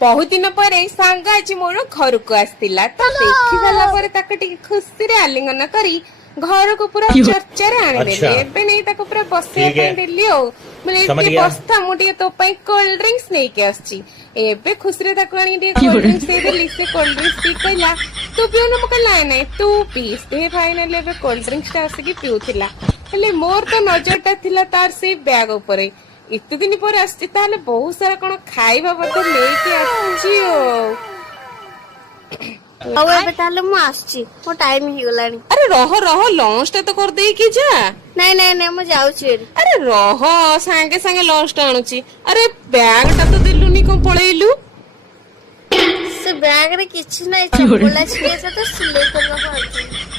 बहुत दिन पर सांग आज मोर घर को आसला तो देखी सारा पर खुशी रे आलिंगन करी घर को पूरा चर्चा रे आनिदेली एबे नहीं ताको पूरा बसिया पे देली ओ बोले इतनी बस्ता मु टिके तो पई कोल्ड ड्रिंक्स नहीं के आछी एबे खुशी रे ताको आनी दे कोल्ड ड्रिंक्स दे देली से कोल्ड ड्रिंक्स पी कहला तू पियो न मके लाय नहीं तू पीस दे फाइनली एबे कोल्ड ड्रिंक्स ता आसी की पिउथिला हेले मोर तो नजरटा थिला तार से बैग ऊपर इतने दिन पर आसची ताले बहुत सारा कोन खाइबा बते लेके आछी ओ ଆଉ ଏବେ ତାହେଲେ ମୁଁ ଆସିଛି ମୋ ଟାଇମ ହେଇଗଲାଣି अरे रह रह लंच टा तो कर दे की जा ନାଇଁ ନାଇଁ ନାଇଁ ମୁଁ ଯାଉଛି ଏରି अरे रह सांगे सांगे लंच टा आणुची अरे बैग टा तो दिलुनी को पळेइलु ସେ ବ୍ୟାଗ ରେ କିଛି ନାହିଁ ଚପଲ ଅଛି ତ ସିଲେଇ କରିବାକୁ